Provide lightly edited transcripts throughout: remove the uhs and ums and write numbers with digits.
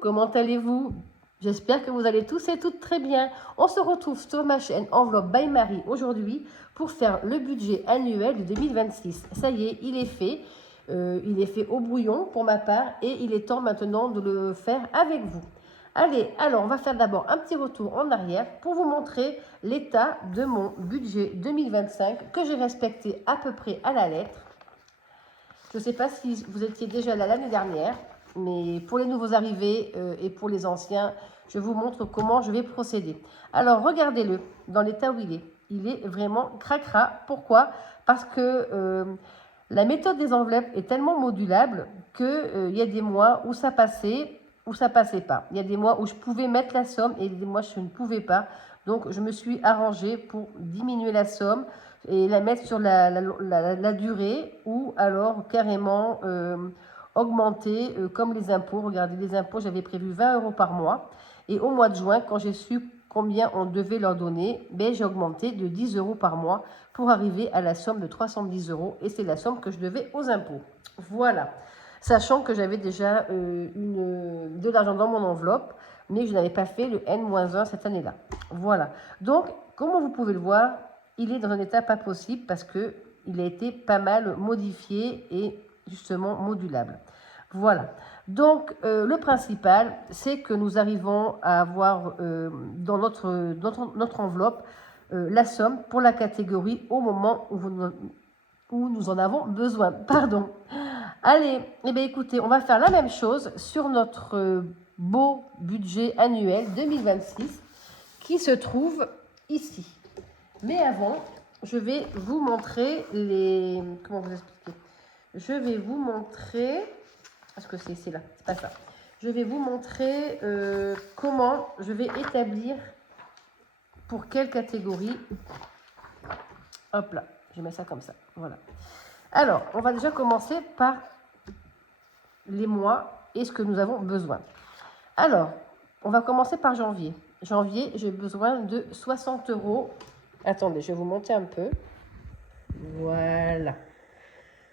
comment allez-vous? J'espère que vous allez tous et toutes très bien. On se retrouve sur ma chaîne Enveloppe by Marie aujourd'hui pour faire le budget annuel de 2026. Ça y est, il est fait au brouillon pour ma part et il est temps maintenant de le faire avec vous. Allez, alors on va faire d'abord un petit retour en arrière pour vous montrer l'état de mon budget 2025 que j'ai respecté à peu près à la lettre. Je ne sais pas si vous étiez déjà là l'année dernière, mais pour les nouveaux arrivés et pour les anciens, je vous montre comment je vais procéder. Alors, regardez-le dans l'état où il est. Il est vraiment cracra. Pourquoi? Parce que la méthode des enveloppes est tellement modulable qu'il y a des mois où ça passait, où ça passait pas. Il y a des mois où je pouvais mettre la somme et des mois où je ne pouvais pas. Donc, je me suis arrangée pour diminuer la somme et la mettre sur la durée ou alors carrément augmenter comme les impôts. Regardez, les impôts, j'avais prévu 20 € par mois. Et au mois de juin, quand j'ai su combien on devait leur donner, ben, j'ai augmenté de 10 € par mois pour arriver à la somme de 310 €. Et c'est la somme que je devais aux impôts. Voilà. Sachant que j'avais déjà de l'argent dans mon enveloppe, mais je n'avais pas fait le N-1 cette année-là. Voilà. Donc, comme vous pouvez le voir, il est dans un état pas possible parce qu'il a été pas mal modifié et justement modulable. Voilà. Donc, le principal, c'est que nous arrivons à avoir dans notre enveloppe la somme pour la catégorie au moment où nous en avons besoin. Pardon. Allez, eh bien, écoutez, on va faire la même chose sur notre beau budget annuel 2026 qui se trouve ici. Mais avant, je vais vous montrer les... Comment vous expliquer? Je vais vous montrer... Est-ce que c'est là? C'est pas ça. Je vais vous montrer comment je vais établir pour quelle catégorie. Hop là, je mets ça comme ça. Voilà. Alors, on va déjà commencer par les mois et ce que nous avons besoin. Alors, on va commencer par janvier. Janvier, j'ai besoin de 60 €. Attendez, je vais vous monter un peu. Voilà.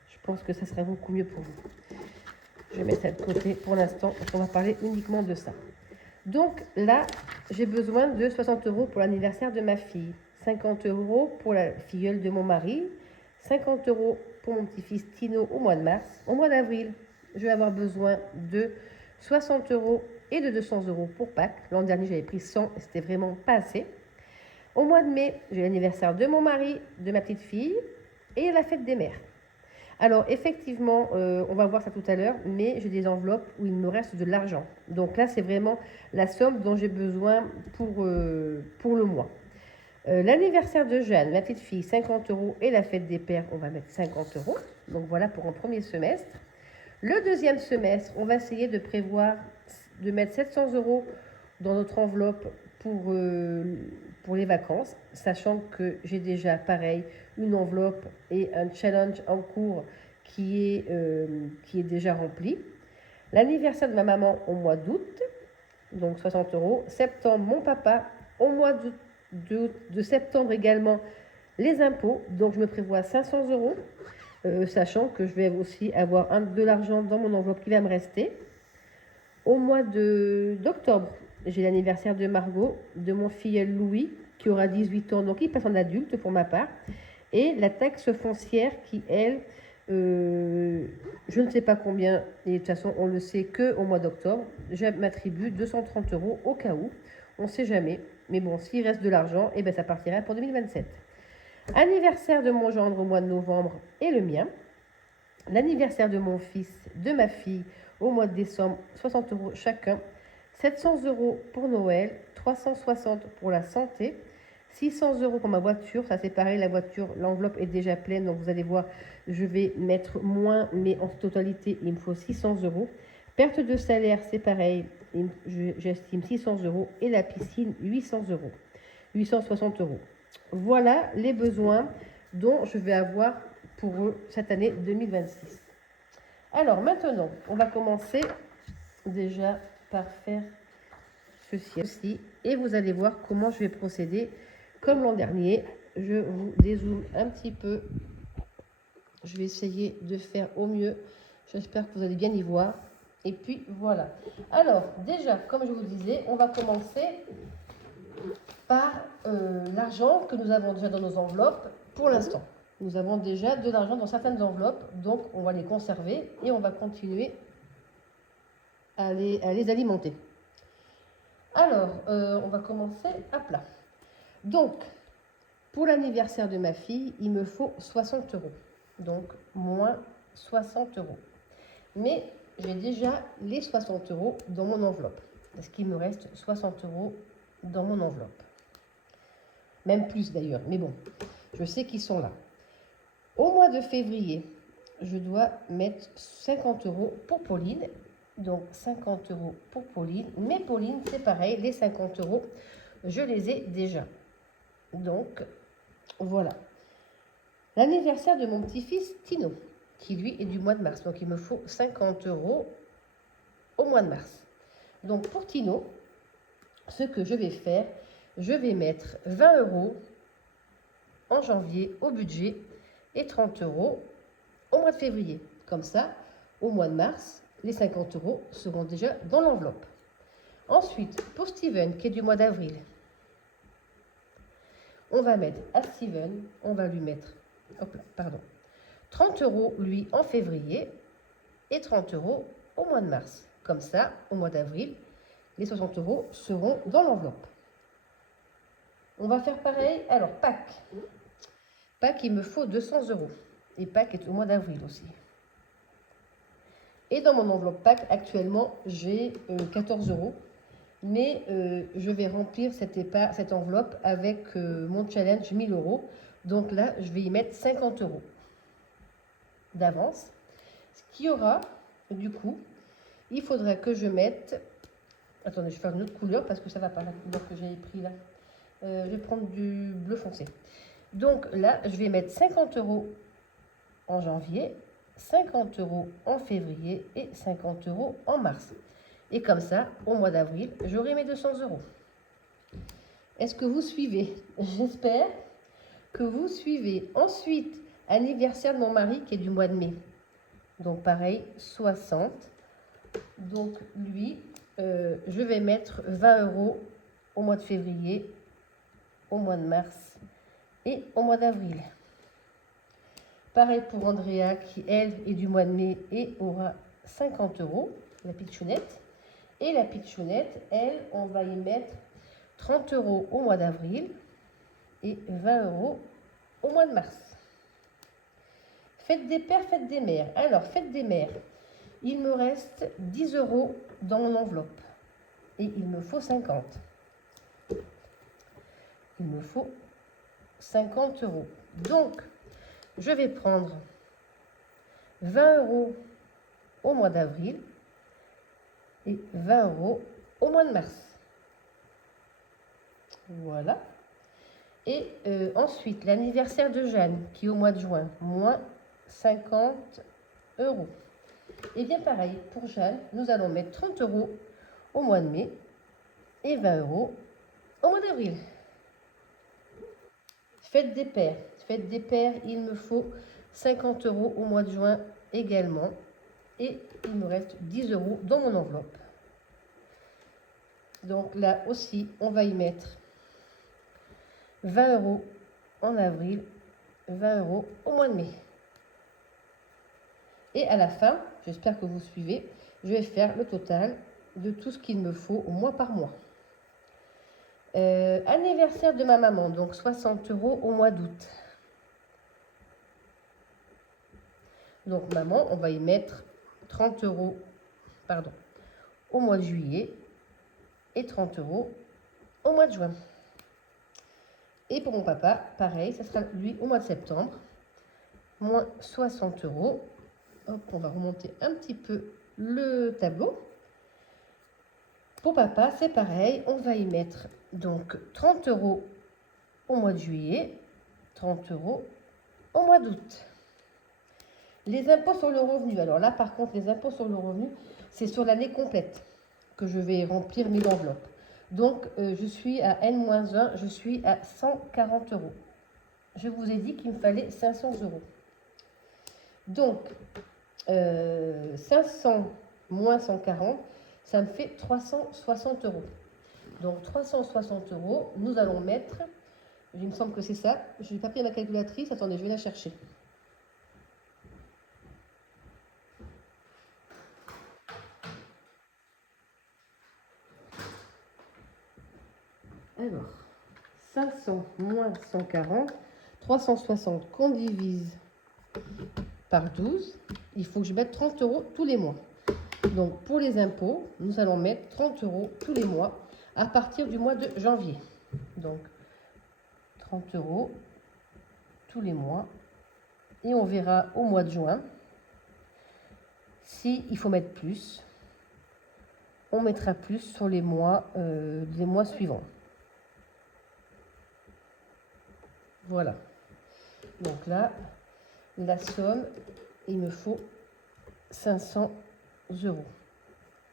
Je pense que ça sera beaucoup mieux pour vous. Je vais mettre ça de côté pour l'instant, parce qu'on va parler uniquement de ça. Donc là, j'ai besoin de 60 € pour l'anniversaire de ma fille, 50 € pour la filleule de mon mari, 50 € pour mon petit-fils Tino au mois de mars. Au mois d'avril, je vais avoir besoin de 60 € et de 200 € pour Pâques. L'an dernier, j'avais pris 100 et c'était vraiment pas assez. Au mois de mai, j'ai l'anniversaire de mon mari, de ma petite fille et la fête des mères. Alors, effectivement, on va voir ça tout à l'heure, mais j'ai des enveloppes où il me reste de l'argent. Donc là, c'est vraiment la somme dont j'ai besoin pour le mois. L'anniversaire de Jeanne, ma petite fille, 50 € et la fête des pères, on va mettre 50 €. Donc voilà pour un premier semestre. Le deuxième semestre, on va essayer de prévoir de mettre 700 € dans notre enveloppe pour les vacances, sachant que j'ai déjà, pareil, une enveloppe et un challenge en cours qui est déjà rempli. L'anniversaire de ma maman au mois d'août, donc 60 €. Septembre, mon papa, au mois de septembre également, les impôts, donc je me prévois 500 €, sachant que je vais aussi avoir de l'argent dans mon enveloppe qui va me rester. Au mois d'octobre, j'ai l'anniversaire de Margot, de mon filleul Louis, qui aura 18 ans, donc il passe en adulte pour ma part. Et la taxe foncière qui, elle, je ne sais pas combien, et de toute façon, on le sait qu'au mois d'octobre, je m'attribue 230 € au cas où, on ne sait jamais. Mais bon, s'il reste de l'argent, eh ben, ça partira pour 2027. Anniversaire de mon gendre au mois de novembre et le mien. L'anniversaire de mon fils, de ma fille, au mois de décembre, 60 € chacun. 700 € pour Noël, 360 € pour la santé, 600 € pour ma voiture. Ça c'est pareil, la voiture, l'enveloppe est déjà pleine, donc vous allez voir, je vais mettre moins, mais en totalité, il me faut 600 €. Perte de salaire, c'est pareil, j'estime 600 € et la piscine, 800 €, 860 €. Voilà les besoins dont je vais avoir pour cette année 2026. Alors maintenant, on va commencer déjà par faire ceci aussi et vous allez voir comment je vais procéder comme l'an dernier. Je vous dézoome un petit peu. Je vais essayer de faire au mieux. J'espère que vous allez bien y voir. Et puis voilà. Alors déjà, comme je vous disais, on va commencer par l'argent que nous avons déjà dans nos enveloppes pour l'instant. Nous avons déjà de l'argent dans certaines enveloppes, donc on va les conserver et on va continuer à les alimenter. Alors, on va commencer à plat. Donc, pour l'anniversaire de ma fille, il me faut 60 euros. Donc, moins 60 euros. Mais j'ai déjà les 60 euros dans mon enveloppe. Parce qu'il me reste 60 euros dans mon enveloppe. Même plus d'ailleurs, mais bon, je sais qu'ils sont là. Au mois de février, je dois mettre 50 euros pour Pauline. Donc 50 euros pour Pauline. Mais Pauline, c'est pareil, les 50 euros, je les ai déjà. Donc, voilà. L'anniversaire de mon petit-fils Tino, qui lui est du mois de mars. Donc, il me faut 50 euros au mois de mars. Donc, pour Tino, ce que je vais faire, je vais mettre 20 euros en janvier au budget et 30 euros au mois de février. Comme ça, au mois de mars, les 50 euros seront déjà dans l'enveloppe. Ensuite, pour Steven, qui est du mois d'avril, on va mettre à Steven, on va lui mettre 30 euros lui en février et 30 euros au mois de mars. Comme ça, au mois d'avril, les 60 euros seront dans l'enveloppe. On va faire pareil. Alors, Pâques. Pâques, il me faut 200 euros. Et Pâques est au mois d'avril aussi. Et dans mon enveloppe Pâques, actuellement, j'ai 14 euros. Mais je vais remplir cette enveloppe avec mon challenge 1000 euros. Donc là, je vais y mettre 50 euros d'avance. Ce qui aura, du coup, il faudra que je mette... Attendez, je vais faire une autre couleur parce que ça ne va pas, la couleur que j'ai pris là. Je vais prendre du bleu foncé. Donc là, je vais mettre 50 euros en janvier, 50 euros en février et 50 euros en mars. Et comme ça, au mois d'avril, j'aurai mes 200 euros. Est-ce que vous suivez? J'espère que vous suivez. Ensuite, anniversaire de mon mari qui est du mois de mai. Donc pareil, 60. Donc lui, je vais mettre 20 euros au mois de février, au mois de mars et au mois d'avril. Pareil pour Andrea qui, elle, est du mois de mai et aura 50 euros, la pitchounette. Et la pitchounette, elle, on va y mettre 30 euros au mois d'avril et 20 euros au mois de mars. Fête des pères, fête des mères. Alors, fête des mères, il me reste 10 euros dans mon enveloppe et il me faut 50. Il me faut 50 euros. Donc, je vais prendre 20 euros au mois d'avril et 20 euros au mois de mars. Voilà. Et ensuite, l'anniversaire de Jeanne, qui est au mois de juin, moins 50 euros. Et bien pareil, pour Jeanne, nous allons mettre 30 euros au mois de mai et 20 euros au mois d'avril. Fête des pères. Fête des pères, il me faut 50 euros au mois de juin également. Et il me reste 10 euros dans mon enveloppe. Donc là aussi, on va y mettre 20 euros en avril, 20 euros au mois de mai. Et à la fin, j'espère que vous suivez, je vais faire le total de tout ce qu'il me faut mois par mois. Anniversaire de ma maman, donc 60 euros au mois d'août. Donc maman, on va y mettre 30 euros au mois de juillet et 30 euros au mois de juin. Et pour mon papa, pareil, ça sera lui au mois de septembre, moins 60 euros. Hop, on va remonter un petit peu le tableau. Pour papa, c'est pareil, on va y mettre donc 30 euros au mois de juillet, 30 euros au mois d'août. Les impôts sur le revenu. Alors là, par contre, les impôts sur le revenu, c'est sur l'année complète que je vais remplir mes enveloppes. Donc, je suis à N-1, je suis à 140 euros. Je vous ai dit qu'il me fallait 500 euros. Donc, 500 moins 140, ça me fait 360 euros. Donc 360 euros, nous allons mettre, il me semble que c'est ça, je n'ai pas pris ma calculatrice, attendez, je vais la chercher. Alors, 500 moins 140, 360 qu'on divise par 12, il faut que je mette 30 euros tous les mois. Donc pour les impôts, nous allons mettre 30 euros tous les mois à partir du mois de janvier. Donc 30 euros tous les mois. Et on verra au mois de juin s'il faut mettre plus. On mettra plus sur les mois suivants. Voilà. Donc là, la somme, il me faut 500 euros.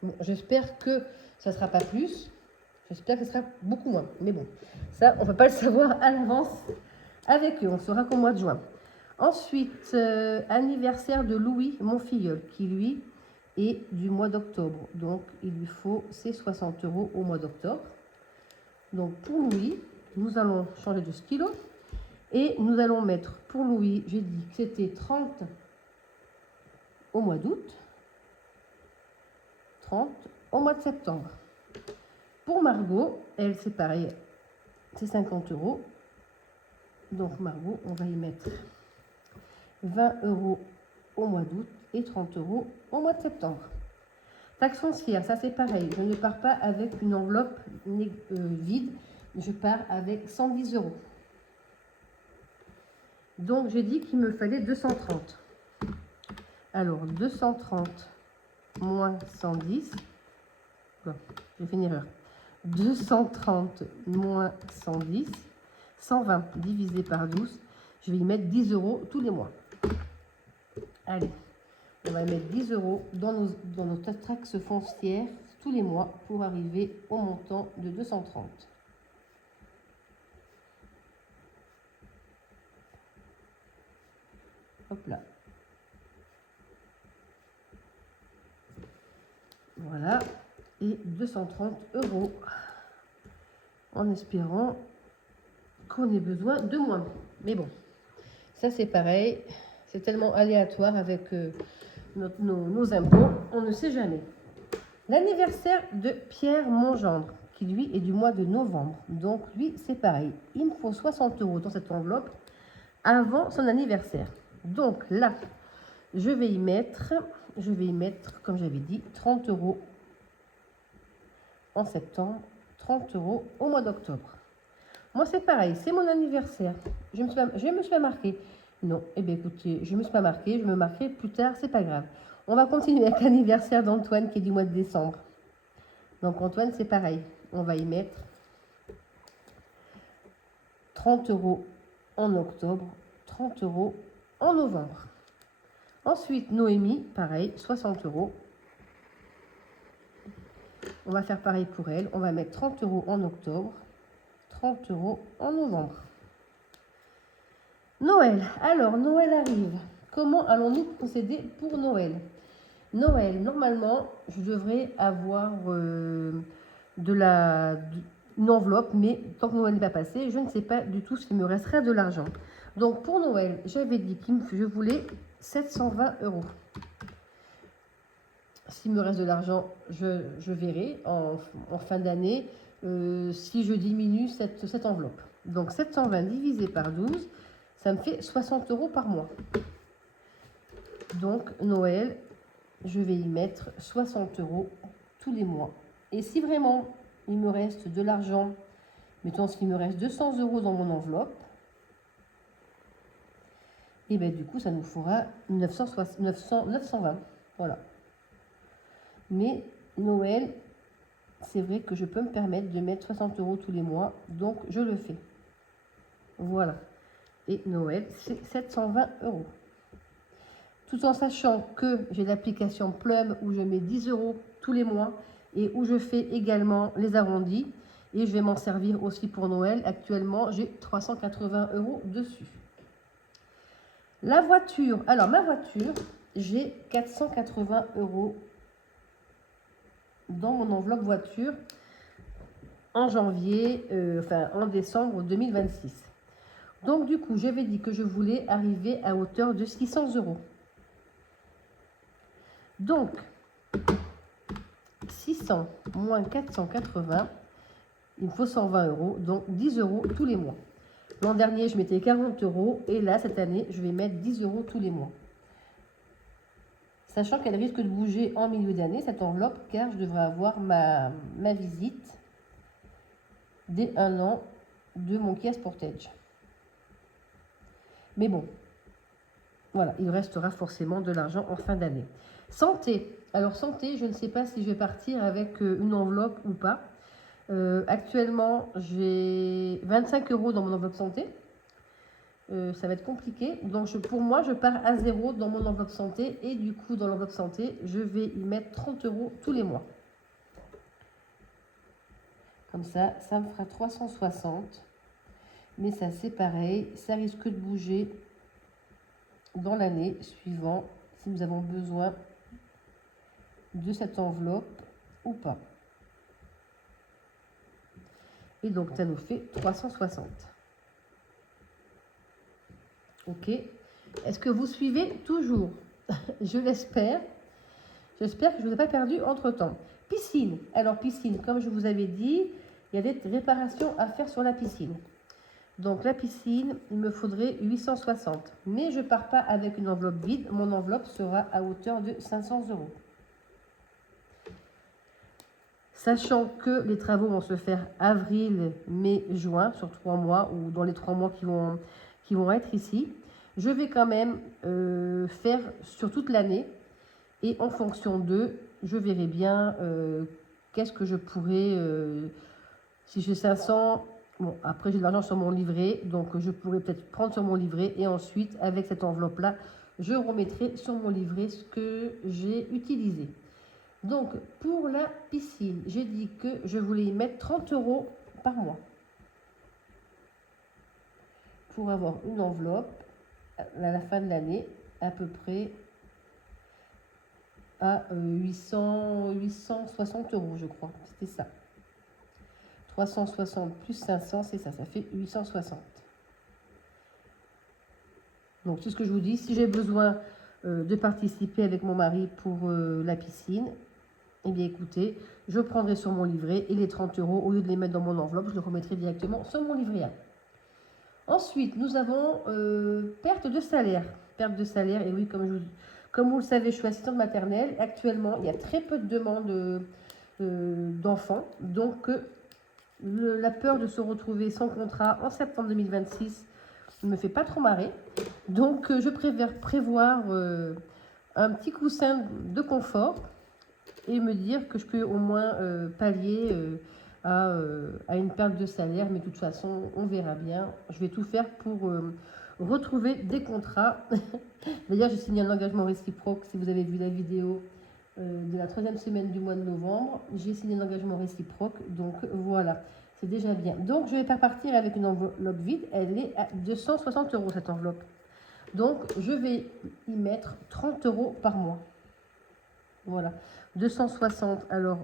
Bon, j'espère que ça ne sera pas plus. J'espère que ce sera beaucoup moins. Mais bon, ça, on ne peut pas le savoir à l'avance avec eux. On saura qu'au mois de juin. Ensuite, anniversaire de Louis, mon filleul, qui lui est du mois d'octobre. Donc, il lui faut ses 60 euros au mois d'octobre. Donc, pour Louis, nous allons changer de stylo. Et nous allons mettre pour Louis, j'ai dit que c'était 30 au mois d'août, 30 au mois de septembre. Pour Margot, elle c'est pareil, c'est 50 euros. Donc Margot, on va y mettre 20 euros au mois d'août et 30 euros au mois de septembre. Taxe foncière, ça c'est pareil, je ne pars pas avec une enveloppe vide, je pars avec 110 euros. Donc, j'ai dit qu'il me fallait 230. Alors, 230 moins 110. Bon, j'ai fait une erreur. 230 moins 110. 120 divisé par 12. Je vais y mettre 10 euros tous les mois. Allez, on va mettre 10 euros dans nos taxes foncières tous les mois pour arriver au montant de 230. Hop là. Voilà. Et 230 euros. En espérant qu'on ait besoin de moins. Mais bon, ça c'est pareil. C'est tellement aléatoire avec nos impôts. On ne sait jamais. L'anniversaire de Pierre, mon gendre, qui lui est du mois de novembre. Donc lui, c'est pareil. Il me faut 60 euros dans cette enveloppe avant son anniversaire. Donc là, je vais y mettre, comme j'avais dit, 30 euros en septembre, 30 euros au mois d'octobre. Moi, c'est pareil, c'est mon anniversaire. Je me suis pas marqué. Non, eh bien écoutez, je ne me suis pas marqué, je me marquerai plus tard, c'est pas grave. On va continuer avec l'anniversaire d'Antoine qui est du mois de décembre. Donc Antoine, c'est pareil. On va y mettre 30 euros en octobre, 30 euros en novembre. Ensuite, Noémie, pareil, 60 euros. On va faire pareil pour elle. On va mettre 30 euros en octobre, 30 euros en novembre. Noël. Alors, Noël arrive. Comment allons-nous procéder pour Noël? Noël, normalement, je devrais avoir une enveloppe, mais tant que Noël n'est pas passé, je ne sais pas du tout ce qu'il me restera de l'argent. Donc, pour Noël, j'avais dit que je voulais 720 euros. S'il me reste de l'argent, je verrai en fin d'année si je diminue cette enveloppe. Donc, 720 divisé par 12, ça me fait 60 euros par mois. Donc, Noël, je vais y mettre 60 euros tous les mois. Et si vraiment il me reste de l'argent, mettons s'il me reste 200 euros dans mon enveloppe, et bien du coup, ça nous fera 920. Voilà. Mais Noël, c'est vrai que je peux me permettre de mettre 60 euros tous les mois, donc je le fais. Voilà. Et Noël, c'est 720 euros. Tout en sachant que j'ai l'application Plum où je mets 10 euros tous les mois et où je fais également les arrondis. Et je vais m'en servir aussi pour Noël. Actuellement, j'ai 380 euros dessus. La voiture. Alors, ma voiture, j'ai 480 euros dans mon enveloppe voiture en janvier, en décembre 2026. Donc du coup, j'avais dit que je voulais arriver à hauteur de 600 euros. Donc, 600 moins 480, il me faut 120 euros, donc 10 euros tous les mois. L'an dernier, je mettais 40 euros et là, cette année, je vais mettre 10 euros tous les mois. Sachant qu'elle risque de bouger en milieu d'année, cette enveloppe, car je devrais avoir ma visite dès 1 an de mon Kia Sportage. Mais bon, voilà, il restera forcément de l'argent en fin d'année. Santé. Alors santé, je ne sais pas si je vais partir avec une enveloppe ou pas. Actuellement, j'ai 25 euros dans mon enveloppe santé. Ça va être compliqué. Donc pour moi, je pars à 0 dans mon enveloppe santé. Et du coup, dans l'enveloppe santé, je vais y mettre 30 euros tous les mois. Comme ça, ça me fera 360. Mais ça, c'est pareil. Ça risque de bouger dans l'année suivante si nous avons besoin de cette enveloppe ou pas. Et donc, ça nous fait 360. Ok. Est-ce que vous suivez toujours? Je l'espère. J'espère que je ne vous ai pas perdu entre-temps. Piscine. Alors, piscine, comme je vous avais dit, il y a des réparations à faire sur la piscine. Donc, la piscine, il me faudrait 860. Mais je ne pars pas avec une enveloppe vide. Mon enveloppe sera à hauteur de 500 euros. Sachant que les travaux vont se faire avril, mai, juin, sur 3 mois, ou dans les 3 mois qui vont être ici, je vais quand même faire sur toute l'année. Et en fonction d'eux, je verrai bien qu'est-ce que je pourrais... si j'ai 500, bon, après j'ai de l'argent sur mon livret, donc je pourrais peut-être prendre sur mon livret. Et ensuite, avec cette enveloppe-là, je remettrai sur mon livret ce que j'ai utilisé. Donc, pour la piscine, j'ai dit que je voulais y mettre 30 euros par mois. Pour avoir une enveloppe, à la fin de l'année, à peu près à 860 euros, je crois. C'était ça. 360 plus 500, c'est ça. Ça fait 860. Donc, c'est ce que je vous dis. Si j'ai besoin de participer avec mon mari pour la piscine, eh bien écoutez, je prendrai sur mon livret et les 30 euros, au lieu de les mettre dans mon enveloppe, je les remettrai directement sur mon livret A. Ensuite, nous avons perte de salaire. Perte de salaire, et oui, comme vous le savez, je suis assistante maternelle. Actuellement, il y a très peu de demandes d'enfants. Donc, la peur de se retrouver sans contrat en septembre 2026 ne me fait pas trop marrer. Donc, je préfère prévoir un petit coussin de confort et me dire que je peux au moins pallier à une perte de salaire. Mais de toute façon, on verra bien. Je vais tout faire pour retrouver des contrats. D'ailleurs, j'ai signé un engagement réciproque. Si vous avez vu la vidéo de la 3e semaine du mois de novembre, j'ai signé un engagement réciproque. Donc voilà, c'est déjà bien. Donc je vais pas partir avec une enveloppe vide. Elle est à 260 euros cette enveloppe. Donc je vais y mettre 30 euros par mois. Voilà, 260, alors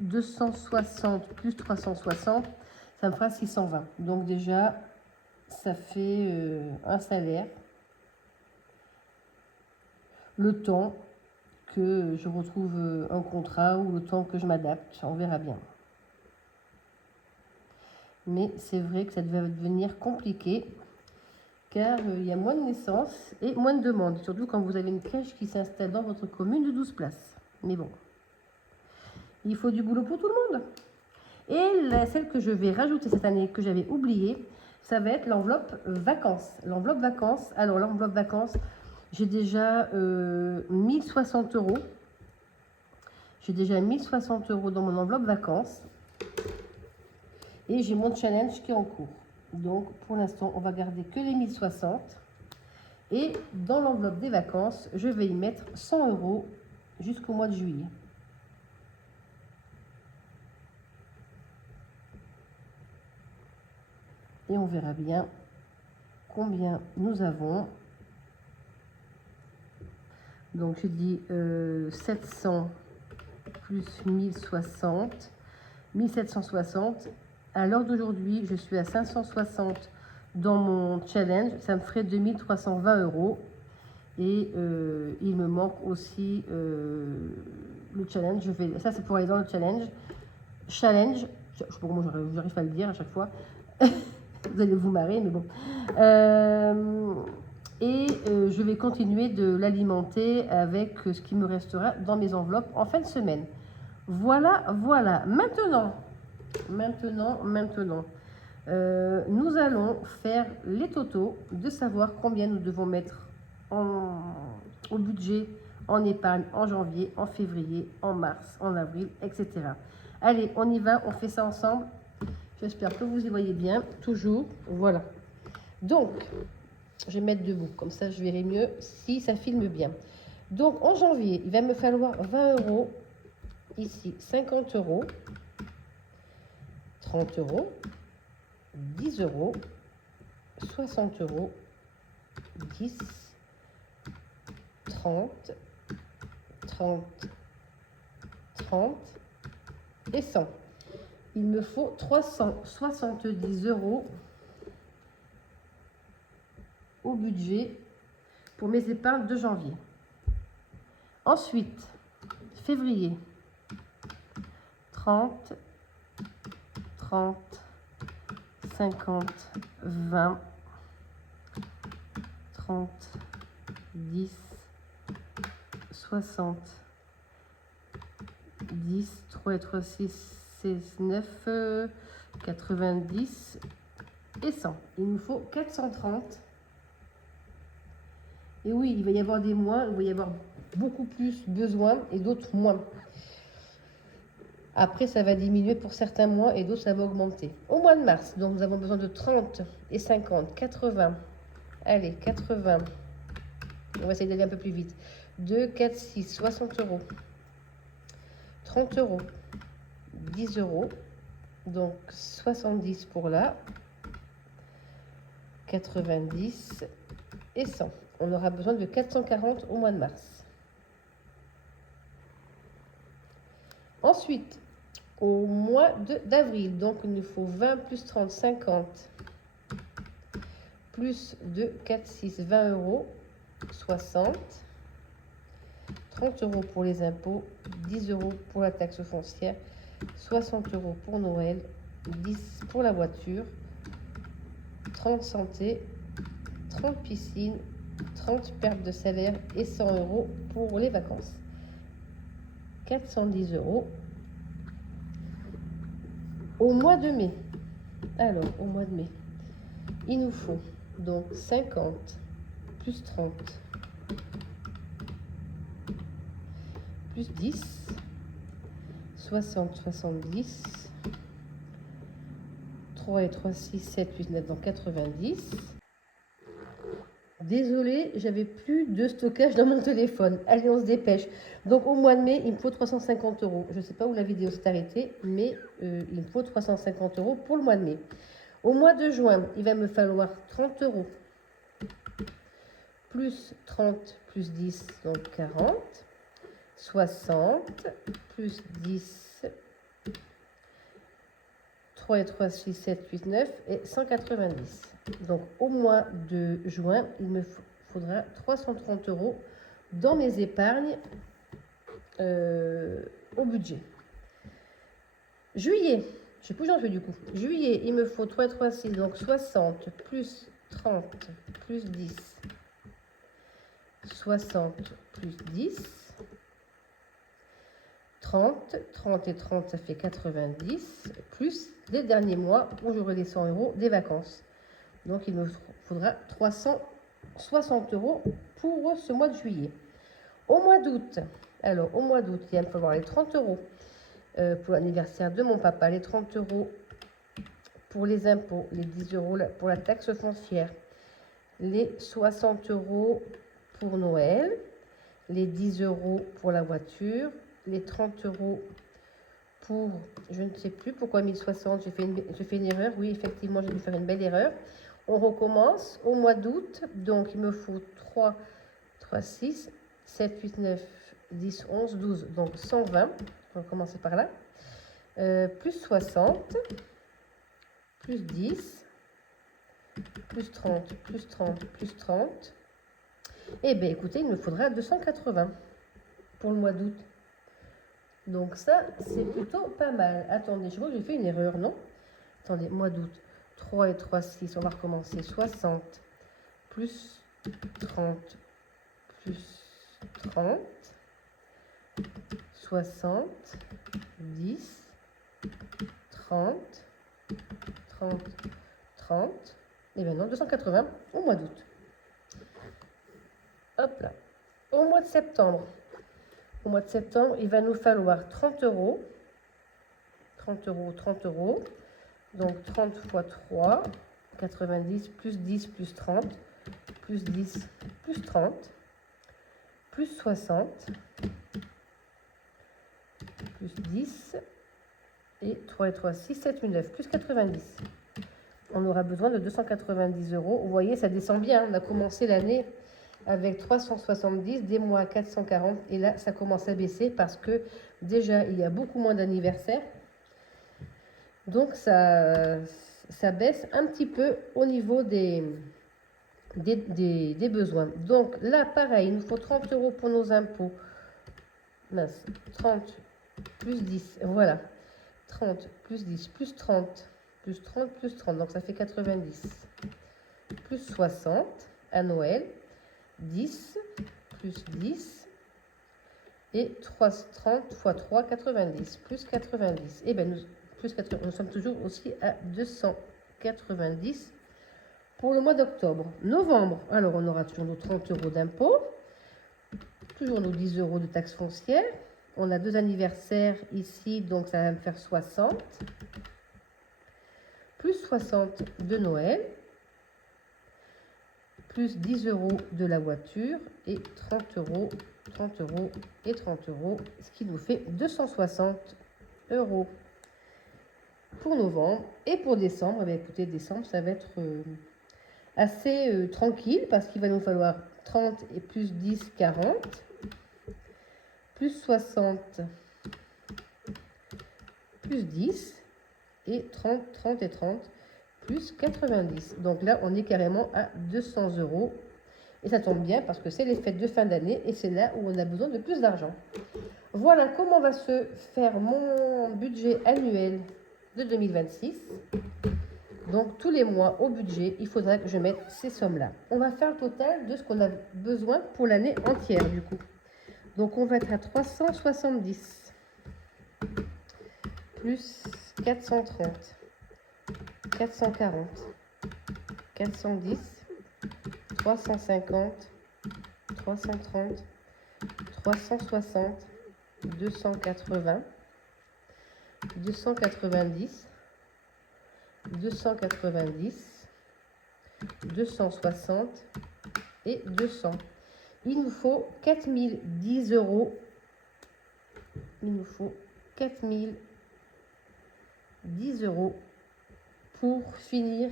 260 plus 360, ça me fera 620. Donc déjà, ça fait un salaire. Le temps que je retrouve un contrat ou le temps que je m'adapte, on verra bien. Mais c'est vrai que ça devait devenir compliqué, car il y a moins de naissances et moins de demandes, surtout quand vous avez une crèche qui s'installe dans votre commune de 12 places. Mais bon, il faut du boulot pour tout le monde. Et celle que je vais rajouter cette année, que j'avais oubliée, ça va être l'enveloppe vacances. L'enveloppe vacances, alors l'enveloppe vacances, j'ai déjà 1060 euros. J'ai déjà 1060 euros dans mon enveloppe vacances. Et j'ai mon challenge qui est en cours. Donc, pour l'instant, on va garder que les 1060. Et dans l'enveloppe des vacances, je vais y mettre 100 euros jusqu'au mois de juillet. Et on verra bien combien nous avons. Donc, je dis 700 plus 1060, 1760. À l'heure d'aujourd'hui, je suis à 560 dans mon challenge. Ça me ferait 2320 €. Et il me manque aussi le challenge. Ça, c'est pour aller dans le challenge. Challenge, je ne sais pas comment j'arrive à le dire à chaque fois. Vous allez vous marrer, mais bon. Je vais continuer de l'alimenter avec ce qui me restera dans mes enveloppes en fin de semaine. Voilà, voilà. Maintenant, nous allons faire les totaux de savoir combien nous devons mettre au budget, en épargne, en janvier, en février, en mars, en avril, etc. Allez, on y va, on fait ça ensemble. J'espère que vous y voyez bien, toujours. Voilà. Donc, je vais mettre debout, comme ça je verrai mieux si ça filme bien. Donc, en janvier, il va me falloir 20 €, ici 50 €, 30 €, 10 €, 60 €, 10, 30, 30, 30 et 100. Il me faut 370 € au budget pour mes épargnes de janvier. Ensuite, février, 30, 30, 50, 20, 30, 10, 60, 10, 3 et 3, 6, 16, 9, 90 et 100. Il nous faut 430. Et oui, il va y avoir des mois, il va y avoir beaucoup plus besoin et d'autres moins. Après, ça va diminuer pour certains mois et d'autres, ça va augmenter. Au mois de mars, donc nous avons besoin de 30 et 50, 80. Allez, 80. On va essayer d'aller un peu plus vite. 2, 4, 6, 60 €. 30 €. 10 €. Donc, 70 pour là. 90 et 100. On aura besoin de 440 au mois de mars. Ensuite, au mois d'avril, donc il nous faut 20 plus 30, 50, plus 2, 4, 6, 20 €, 60, 30 € pour les impôts, 10 € pour la taxe foncière, 60 € pour Noël, 10 pour la voiture, 30 santé, 30 piscine, 30 pertes de salaire et 100 € pour les vacances. 410 € au mois de mai. Alors, au mois de mai, il nous faut donc 50 plus 30 plus 10, 60, 70, 3 et 3, 6, 7, 8, 9, donc 90. Désolée, j'avais plus de stockage dans mon téléphone. Allez, on se dépêche. Donc, au mois de mai, il me faut 350 €. Je ne sais pas où la vidéo s'est arrêtée, mais il me faut 350 € pour le mois de mai. Au mois de juin, il va me falloir 30 €. Plus 30, plus 10, donc 40. 60, plus 10, 3 et 3, 6, 7, 8, 9 et 190. Donc, au mois de juin, il me faudra 330 € dans mes épargnes au budget. Juillet, je sais plus où j'en fais du coup. Juillet, il me faut 3 et 3, 6, donc 60, plus 30, plus 10, 60, plus 10, 30, 30 et 30, ça fait 90, plus les derniers mois où j'aurai les 100 € des vacances. Donc, il me faudra 360 € pour ce mois de juillet. Au mois d'août, alors au mois d'août, il va me falloir les 30 € pour l'anniversaire de mon papa, les 30 € pour les impôts, les 10 € pour la taxe foncière, les 60 € pour Noël, les 10 € pour la voiture, les 30 € pour, je ne sais plus pourquoi 1060, j'ai fait une erreur. Oui, effectivement, j'ai dû faire une belle erreur. On recommence au mois d'août. Donc, il me faut 3, 6, 7, 8, 9, 10, 11, 12. Donc, 120 On va commencer par là. Plus 60, plus 10, plus 30, plus 30, plus 30. Eh bien, écoutez, il me faudra 280 pour le mois d'août. Donc ça, c'est plutôt pas mal. Attendez, je crois que j'ai fait une erreur, non? Attendez, mois d'août. 3 et 3, 6. On va recommencer. 60 plus 30 plus 30. 60, 10, 30, 30, 30. Et bien non, 280 au mois d'août. Hop là. Au mois de septembre. Au mois de septembre, il va nous falloir 30 euros. 30 euros, 30 euros. Donc 30 fois 3, 90, plus 10, plus 30, plus 10, plus 30, plus 60, plus 10, et 3 et 3, 6, 7, 8, 9, plus 90. On aura besoin de 290 euros. Vous voyez, ça descend bien. On a commencé l'année avec 370, des mois à 440. Et là, ça commence à baisser parce que déjà, il y a beaucoup moins d'anniversaires. Donc, ça baisse un petit peu au niveau des besoins. Donc, là, pareil, il nous faut 30 euros pour nos impôts. Mince, 30 plus 10, voilà. 30 plus 10 plus 30 plus 30 plus 30, donc ça fait 90. Plus 60 à Noël. 10 plus 10 et 30 fois 3, 90, plus 90. Et bien nous sommes toujours aussi à 290 pour le mois d'octobre. Novembre, alors on aura toujours nos 30 euros d'impôts, toujours nos 10 euros de taxes foncières. On a 2 anniversaires ici, donc ça va me faire 60. Plus 60 de Noël. Plus 10 euros de la voiture et 30 euros et 30 euros, ce qui nous fait 260 euros pour novembre. Et pour décembre, eh bien, écoutez, décembre, ça va être assez tranquille parce qu'il va nous falloir 30 et plus 10, 40, plus 60, plus 10 et 30, 30 et 30. Plus 90. Donc là, on est carrément à 200 euros. Et ça tombe bien parce que c'est les fêtes de fin d'année et c'est là où on a besoin de plus d'argent. Voilà comment va se faire mon budget annuel de 2026. Donc tous les mois au budget, il faudra que je mette ces sommes-là. On va faire le total de ce qu'on a besoin pour l'année entière du coup. Donc on va être à 370 plus 430. 440, 410, 350, 330, 360, 280, 290, 290, 260 et 200. Il nous faut 4010 euros. Il nous faut 4010 euros pour finir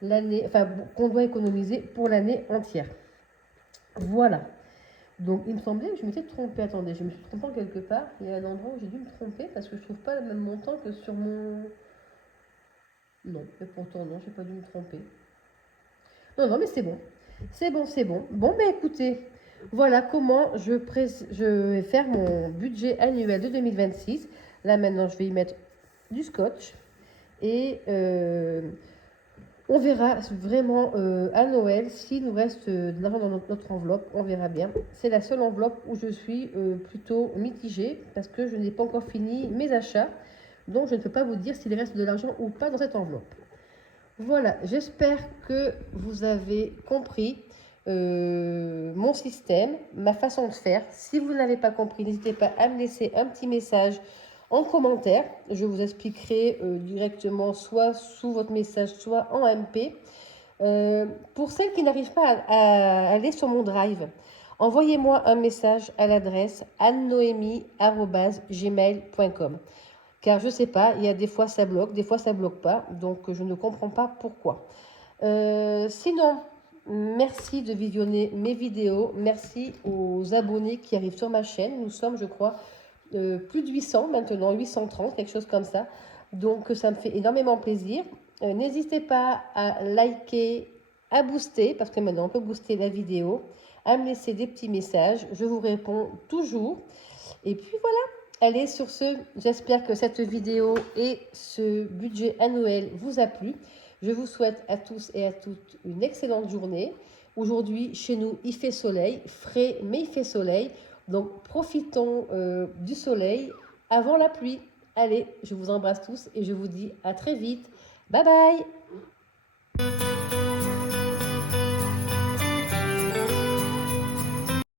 l'année, enfin qu'on doit économiser pour l'année entière. Voilà. Donc il me semblait que je m'étais trompée. Attendez, je me suis trompée quelque part. Il y a un endroit où j'ai dû me tromper parce que je trouve pas le même montant que sur mon... Non, mais pourtant non, j'ai pas dû me tromper. Non, non, mais c'est bon. C'est bon, c'est bon. Bon, mais écoutez, voilà comment je vais faire mon budget annuel de 2026. Là maintenant, je vais y mettre du scotch. Et on verra vraiment à Noël s'il nous reste de l'argent dans notre enveloppe. On verra bien. C'est la seule enveloppe où je suis plutôt mitigée parce que je n'ai pas encore fini mes achats. Donc je ne peux pas vous dire s'il reste de l'argent ou pas dans cette enveloppe. Voilà, j'espère que vous avez compris mon système, ma façon de faire. Si vous n'avez pas compris, n'hésitez pas à me laisser un petit message en commentaire. Je vous expliquerai directement soit sous votre message, soit en MP. Pour celles qui n'arrivent pas à aller sur mon drive, envoyez-moi un message à l'adresse annenoemi@gmail.com. Car je ne sais pas, il y a des fois ça bloque, des fois ça bloque pas. Donc je ne comprends pas pourquoi. Sinon, merci de visionner mes vidéos. Merci aux abonnés qui arrivent sur ma chaîne. Nous sommes, je crois, plus de 800 maintenant, 830, quelque chose comme ça. Donc ça me fait énormément plaisir. N'hésitez pas à liker, à booster, parce que maintenant on peut booster la vidéo, à me laisser des petits messages. Je vous réponds toujours. Et puis voilà. Allez, sur ce, j'espère que cette vidéo et ce budget annuel vous a plu. Je vous souhaite à tous et à toutes une excellente journée. Aujourd'hui, chez nous, il fait soleil, frais, mais il fait soleil. Donc, profitons du soleil avant la pluie. Allez, je vous embrasse tous et je vous dis à très vite. Bye bye!